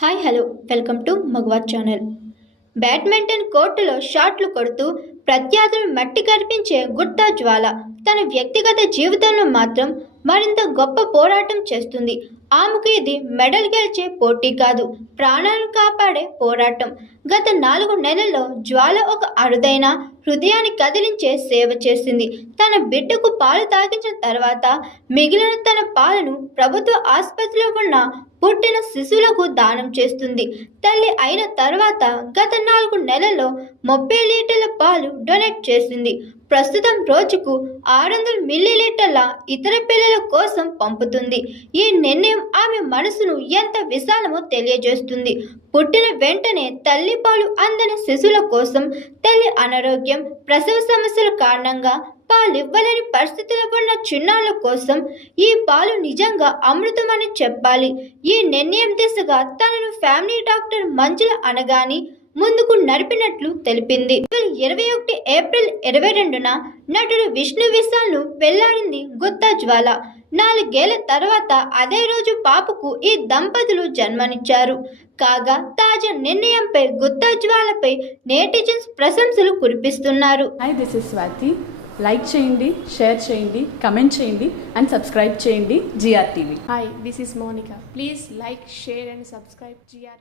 Hi hello. Welcome to Magava channel. Badminton కోర్టులో షాట్లు కొడుతూ ప్రత్యర్థులు మట్టి కనిపించే గుత్తా జ్వాల తన వ్యక్తిగత జీవితంలో మాత్రం మరింత గొప్ప పోరాటం చేస్తుంది. ఆమెకు ఇది మెడల్ గెలిచే పోటీ కాదు. ప్రాణాలను కాపాడే పోరాటం. గత నాలుగు నెలల్లో జ్వాల ఒక అరుదైన హృదయాన్ని కదిలించే సేవ చేసింది. తన బిడ్డకు పాలు తాగించిన తర్వాత మిగిలిన తన పాలను ప్రభుత్వ ఆసుపత్రిలో ఉన్న పుట్టిన శిశువులకు దానం చేస్తుంది. తల్లి అయిన తర్వాత గత నాలుగు నెలల్లో ముప్పై లీటర్ల పాలు డొనేట్ చేసింది. ప్రస్తుతం రోజుకు ఆరు వందల మిల్లీ లీటర్ల ఇతర పిల్లల కోసం పంపుతుంది. ఈ నిర్ణయం ఆమె మనసును ఎంత విశాలమో తెలియజేస్తుంది. పుట్టిన వెంటనే తల్లి పాలు అందని శిశువుల కోసం తల్లి అనారోగ్యం ప్రసవ సమస్యల కారణంగా పాలు ఇవ్వలేని పరిస్థితిలో ఉన్న చిన్నారుల కోసం ఈ పాలు నిజంగా అమృతమని చెప్పాలి. ఈ నిర్ణయం దిశగా తనను ఫ్యామిలీ డాక్టర్ మంజుల అనగాని ముందుకు నడిపినట్లు తెలిపింది. ఇరవై ఒకటి ఏప్రిల్ ఇరవై రెండున నటుడు విష్ణు విశాల్ను వెళ్ళాడింది గుత్తా జ్వాల. నాలుగేళ్ళ తర్వాత అదే రోజు పాపకు ఈ దంపతులు జన్మనిచ్చారు. కాగా తాజా నిర్ణయంపై గుత్తా జ్వాలపై నేటిజన్స్ ప్రశంసలు కురిపిస్తున్నారు. Hi this is Swathi like చేయండి షేర్ చేయండి కమెంట్ చేయండి అండ్ సబ్స్క్రైబ్ చేయండి GR TV Hi, this is Monica. Please like, share, and subscribe GR